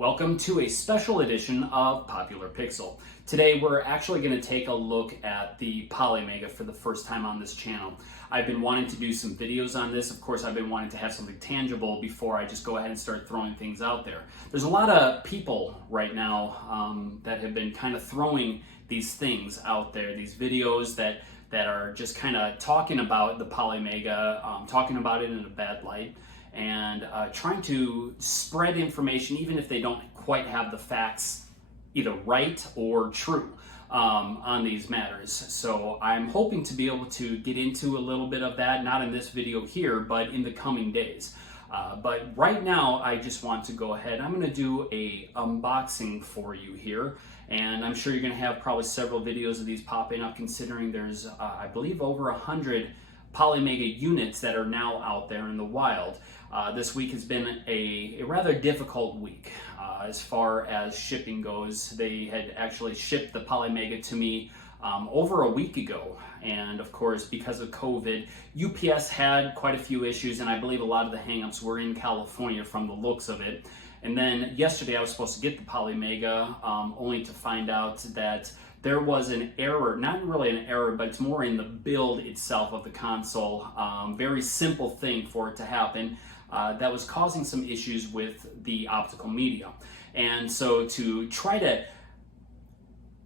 Welcome to a special edition of Popular Pixel. Today we're actually going to take a look at the Polymega for the first time on this channel. I've been wanting to do some videos on this. Of course, I've been wanting to have something tangible before I just go ahead and start throwing things out there. There's a lot of people right now that have been kind of throwing these things out there, these videos that are just kind of talking about the Polymega, talking about it in a bad light, and trying to spread information even if they don't quite have the facts either right or true on these matters. So I'm hoping to be able to get into a little bit of that, not in this video here, but in the coming days. But right now I just want to go ahead. I'm going to do a unboxing for you here, and I'm sure you're going to have probably several videos of these popping up, considering there's I believe over 100 Polymega units that are now out there in the wild. This week has been a rather difficult week as far as shipping goes. They had actually shipped the Polymega to me over a week ago, and of course because of COVID, UPS had quite a few issues, and I believe a lot of the hangups were in California from the looks of it. And then yesterday I was supposed to get the Polymega, only to find out that there was an error, not really an error, but it's more in the build itself of the console. Very simple thing for it to happen that was causing some issues with the optical media. And so to try to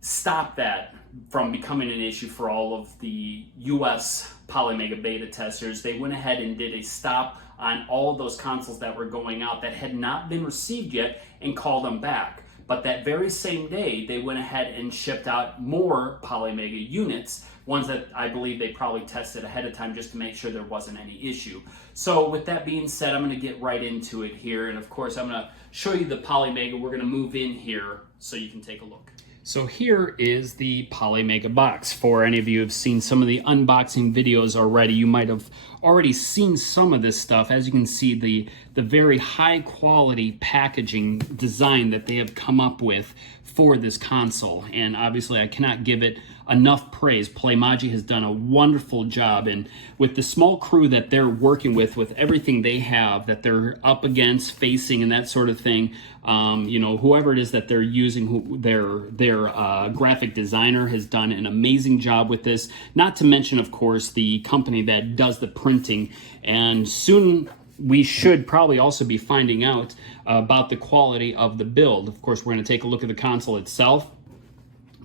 stop that from becoming an issue for all of the US Polymega beta testers, they went ahead and did a stop on all of those consoles that were going out that had not been received yet and called them back. But that very same day, they went ahead and shipped out more Polymega units, ones that I believe they probably tested ahead of time just to make sure there wasn't any issue. So with that being said, I'm going to get right into it here. And of course, I'm going to show you the Polymega. We're going to move in here so you can take a look. So here is the Polymega box. For any of you who have seen some of the unboxing videos already, you might have already seen some of this stuff. As you can see, the very high quality packaging design that they have come up with for this console. And obviously I cannot give it enough praise. Playmaji has done a wonderful job, and with the small crew that they're working with everything they have that they're up against, facing, and that sort of thing, you know, whoever it is that they're using, their graphic designer has done an amazing job with this. Not to mention, of course, the company that does the printing, and soon we should probably also be finding out about the quality of the build. Of course, we're going to take a look at the console itself,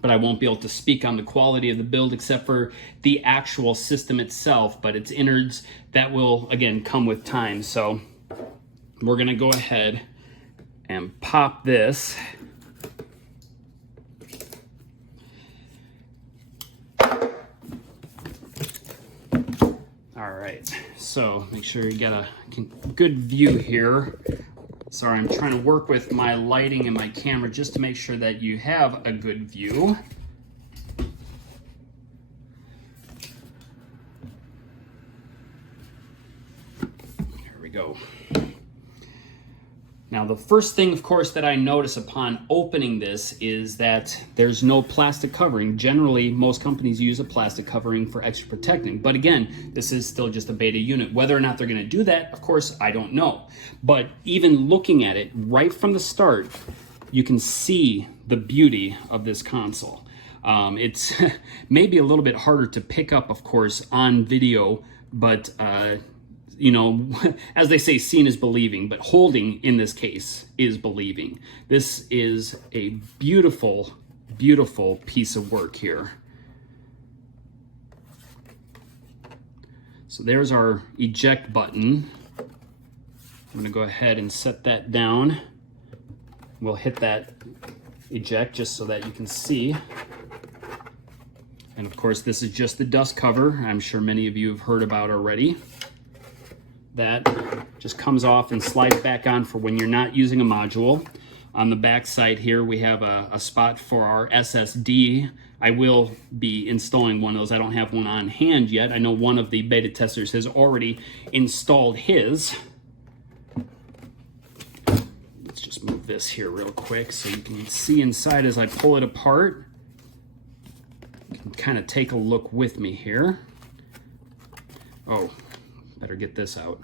but I won't be able to speak on the quality of the build except for the actual system itself, but its innards, that will, again, come with time. So we're going to go ahead and pop this. All right, so make sure you get a good view here. Sorry, I'm trying to work with my lighting and my camera just to make sure that you have a good view. There we go. Now, the first thing, of course, that I notice upon opening this is that there's no plastic covering. Generally, most companies use a plastic covering for extra protecting. But again, this is still just a beta unit. Whether or not they're going to do that, of course, I don't know. But even looking at it right from the start, you can see the beauty of this console. It's maybe a little bit harder to pick up, of course, on video, but you know, as they say, seeing is believing, but holding in this case is believing. This is a beautiful, beautiful piece of work here. So there's our eject button. I'm gonna go ahead and set that down. We'll hit that eject just so that you can see. And of course, this is just the dust cover. I'm sure many of you have heard about already. That just comes off and slides back on for when you're not using a module. On the back side here, we have a spot for our SSD. I will be installing one of those. I don't have one on hand yet. I know one of the beta testers has already installed his. Let's just move this here real quick so you can see inside as I pull it apart. You can kind of take a look with me here. Oh, better get this out.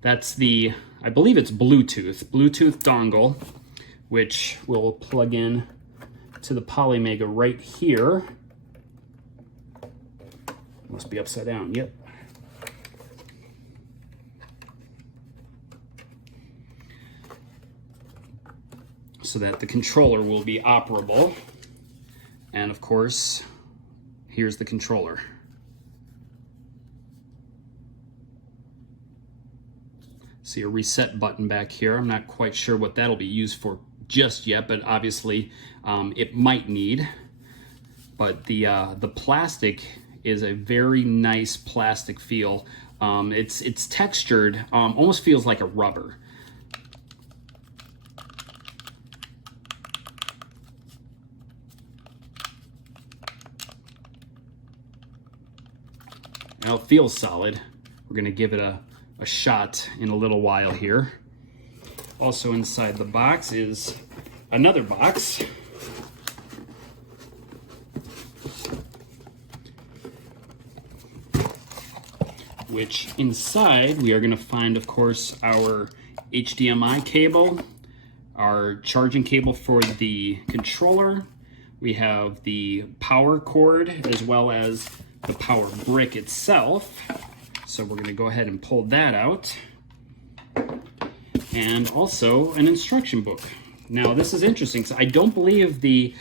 That's the, I believe it's Bluetooth dongle. which will plug in to the Polymega right here. Must be upside down, yep. So that the controller will be operable. And of course, here's the controller. See a reset button back here. I'm not quite sure what that'll be used for just yet, but obviously it might need. But the plastic is a very nice plastic feel. It's textured, almost feels like a rubber. Now it feels solid. We're gonna give it a shot in a little while here. Also inside the box is another box. Which inside we are gonna find, of course, our HDMI cable, our charging cable for the controller. We have the power cord as well as the power brick itself. So we're gonna go ahead and pull that out. And also an instruction book. Now this is interesting, because I don't believe the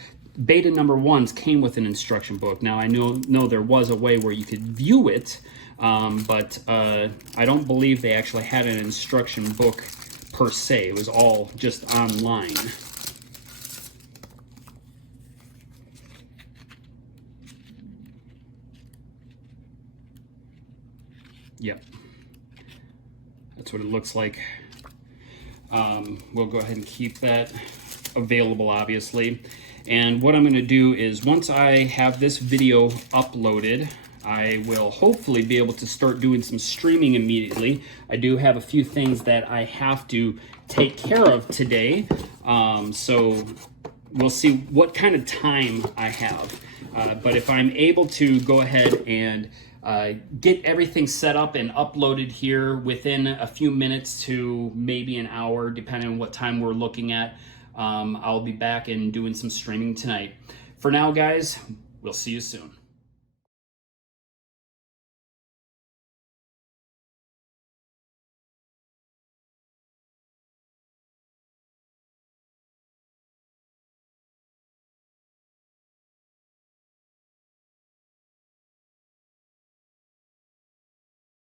beta number 1s came with an instruction book. Now I know there was a way where you could view it, but I don't believe they actually had an instruction book per se. It was all just online. Yep, that's what it looks like. We'll go ahead and keep that available, obviously. And what I'm going to do is, once I have this video uploaded, I will hopefully be able to start doing some streaming immediately. I do have a few things that I have to take care of today, so we'll see what kind of time I have. But if I'm able to go ahead and get everything set up and uploaded here within a few minutes to maybe an hour, depending on what time we're looking at, I'll be back and doing some streaming tonight. For now, guys, we'll see you soon.